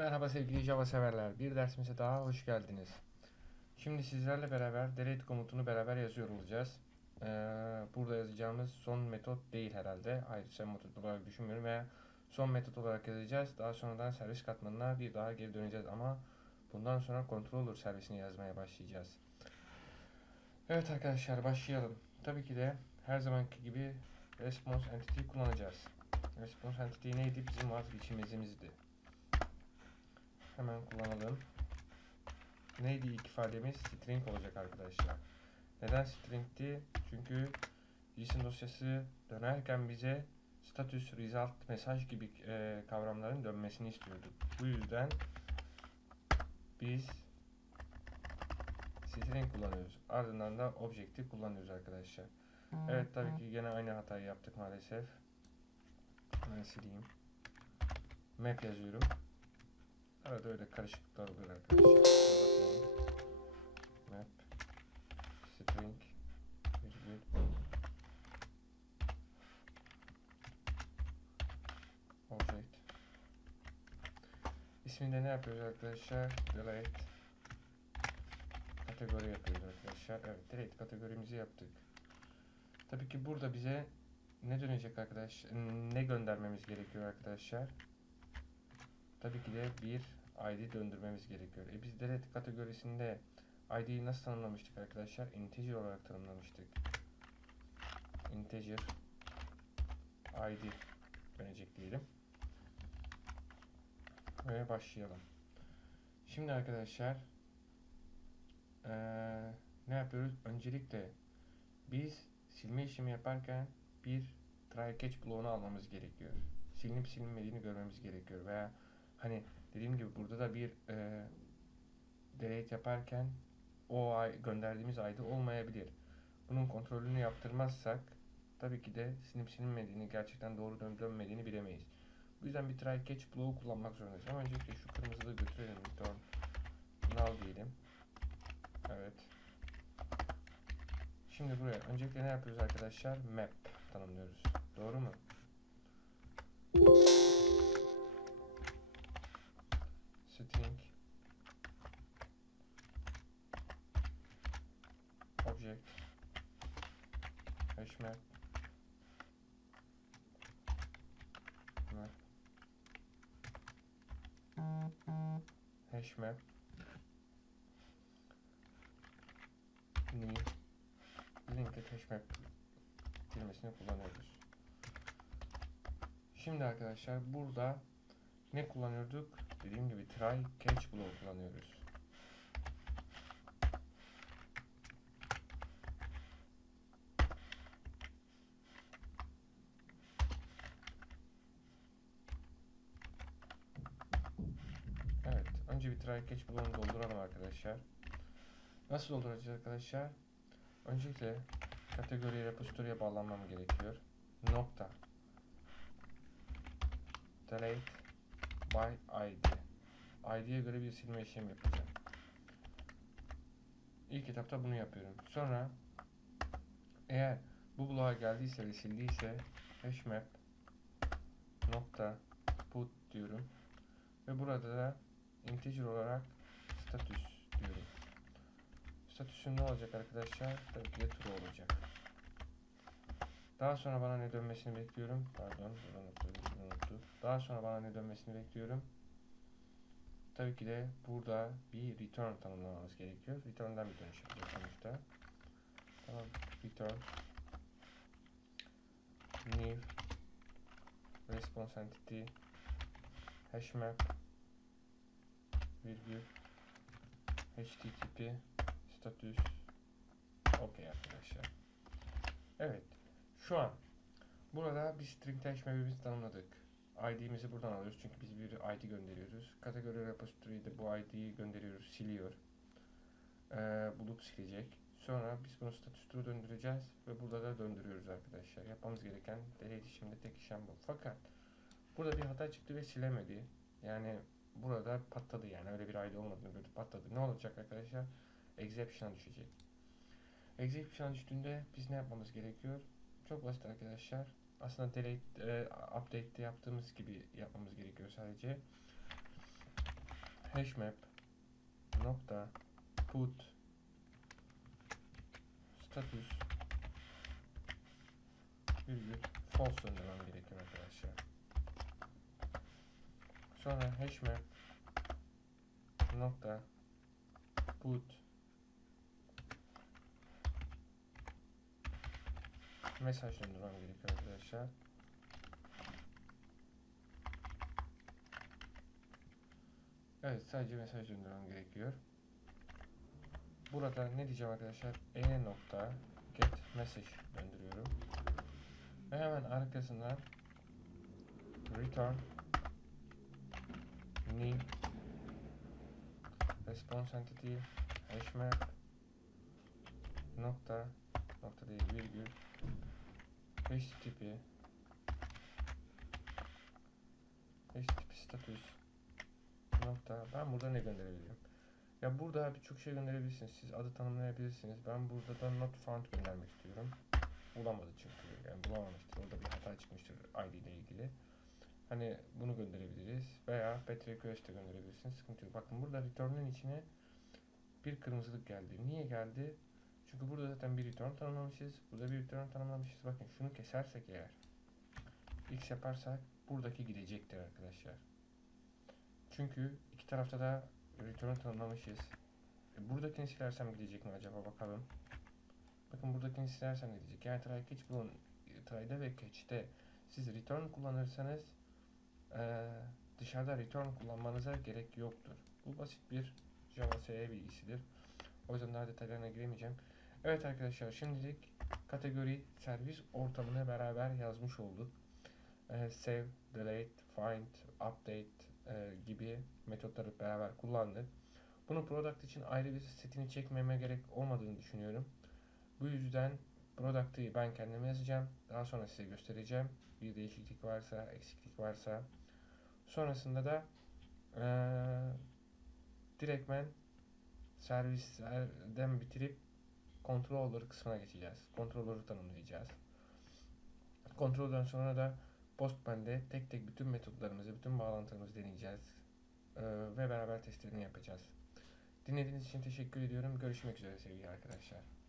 Merhaba sevgili Java severler. Bir dersimize daha hoş geldiniz. Şimdi sizlerle beraber delete komutunu beraber yazıyor olacağız. Ee, burada yazacağımız son metot değil herhalde. Hayır sen metot olarak düşünmüyorum veya son metot olarak yazacağız. Daha sonradan servis katmanına bir daha geri döneceğiz ama bundan sonra controller servisini yazmaya başlayacağız. Evet arkadaşlar başlayalım. Tabii ki de her zamanki gibi response entity kullanacağız. Response entity neydi? Bizim vazgeçilmezimizdi. Hemen kullanalım. Neydi ilk ifademiz? String olacak arkadaşlar. Neden string'ti? Çünkü JSON dosyası dönerken bize status, result, mesaj gibi e, kavramların dönmesini istiyorduk. Bu yüzden biz string kullanıyoruz. Ardından da object'i kullanıyoruz arkadaşlar. Evet tabii ki gene aynı hatayı yaptık maalesef. Hemen sileyim. Map yazıyorum. Arada öyle karışıklıklar oluyor arkadaşlar. Map string virgül object İsminde ne yapıyoruz arkadaşlar? Delete kategori yapıyoruz arkadaşlar. Evet, delete kategorimizi yaptık. Tabii ki burada bize ne dönecek arkadaşlar? Ne göndermemiz gerekiyor arkadaşlar? Tabii ki de bir ID döndürmemiz gerekiyor. E biz delete kategorisinde ID'yi nasıl tanımlamıştık arkadaşlar? Integer olarak tanımlamıştık. Integer ID dönecek diyelim. Ve başlayalım. Şimdi arkadaşlar eee, ne yapıyoruz? Öncelikle biz silme işlemi yaparken bir try catch bloğunu almamız gerekiyor. Silinip silinmediğini görmemiz gerekiyor veya hani dediğim gibi burada da bir e, delete yaparken o ay gönderdiğimiz ID olmayabilir. Bunun kontrolünü yaptırmazsak tabii ki de silinip silinmediğini gerçekten doğru dön dönmediğini bilemeyiz. Bu yüzden bir try catch bloğu kullanmak zorundayız. Ama öncelikle şu kırmızılı götürelim. Return null diyelim. Evet. Şimdi buraya öncelikle ne yapıyoruz arkadaşlar? Map tanımlıyoruz. Doğru mu? String object. Hash map. Map. Hash map. New linked hash map kelimesini kullanıyoruz. Şimdi arkadaşlar burada ne kullanıyorduk? Dediğim gibi try catch block kullanıyoruz. Evet, önce bir try catch block'unu dolduralım arkadaşlar. Nasıl dolduracağız arkadaşlar? Öncelikle kategori repository'e bağlanmam gerekiyor. Nokta delete by id id'ye göre bir silme işlemi yapacağım. İlk etapta bunu yapıyorum. Sonra eğer bu bloğa geldiyse ve sildiyse hashmap nokta put diyorum ve burada da integer olarak status diyorum. Statüsü ne olacak arkadaşlar? Tabii ki de true olacak. Daha sonra bana ne dönmesini bekliyorum. Pardon, buradan unuttum. Daha sonra bana ne dönmesini bekliyorum. Tabii ki de burada bir return tanımlamamız gerekiyor. Return'dan bir dönüş yapacak sonuçta. Tamam, return new response entity hashmap virgül http status okey arkadaşlar. Evet. Şu an burada bir string map'imizi tanımladık. ID'mizi buradan alıyoruz çünkü biz bir ID gönderiyoruz. Kategori repository'de bu ID'yi gönderiyoruz, siliyor. Ee, bulup silecek. Sonra biz bunu status true döndüreceğiz ve burada da döndürüyoruz arkadaşlar. Yapmamız gereken delete işleminde tek işlem bu. Fakat burada bir hata çıktı ve silemedi. Yani burada patladı yani öyle bir ID olmadığını gördü patladı. Ne olacak arkadaşlar? Exception'a düşecek. Exception'a düştüğünde biz ne yapmamız gerekiyor? Çok basit arkadaşlar. Aslında delete, e, update'te yaptığımız gibi yapmamız gerekiyor sadece. hashmap nokta put status virgül false döndürmem gerekiyor arkadaşlar. Sonra hashmap nokta put mesaj döndürmem gerekiyor arkadaşlar. Evet sadece mesaj döndürmem gerekiyor. Burada ne diyeceğim arkadaşlar? E nokta get message döndürüyorum. Ve hemen arkasından return new response entity hashmap nokta nokta değil virgül http http status nokta ben burada ne gönderebilirim? Ya burada birçok şey gönderebilirsiniz. Siz adı tanımlayabilirsiniz. Ben burada da not found göndermek istiyorum. Bulamadı çünkü. Yani bulamamıştır. Orada bir hata çıkmıştır ID ile ilgili. Hani bunu gönderebiliriz. Veya pet request de gönderebilirsiniz. Sıkıntı yok. Bakın burada return'un içine bir kırmızılık geldi. Niye geldi? Çünkü burada zaten bir return tanımlamışız. Burada bir return tanımlamışız. Bakın şunu kesersek eğer x yaparsak buradaki gidecektir arkadaşlar. Çünkü iki tarafta da return tanımlamışız. E, buradakini silersem gidecek mi acaba bakalım. Bakın buradakini silersem gidecek. Yani try catch bulun. Try'da ve catch'te siz return kullanırsanız e, dışarıda return kullanmanıza gerek yoktur. Bu basit bir Java SE bilgisidir. O yüzden daha detaylarına giremeyeceğim. Evet arkadaşlar şimdilik kategori servis ortamını beraber yazmış olduk. E, save, delete, find, update e, gibi metotları beraber kullandık. Bunu product için ayrı bir setini çekmeme gerek olmadığını düşünüyorum. Bu yüzden product'ı ben kendim yazacağım. Daha sonra size göstereceğim. Bir değişiklik varsa, eksiklik varsa. Sonrasında da e, direktmen servislerden bitirip controller kısmına geçeceğiz. Controller'ı tanımlayacağız. Kontrolden sonra da Postman'de tek tek bütün metotlarımızı, bütün bağlantılarımızı deneyeceğiz. Ee, ve beraber testlerini yapacağız. Dinlediğiniz için teşekkür ediyorum. Görüşmek üzere sevgili arkadaşlar.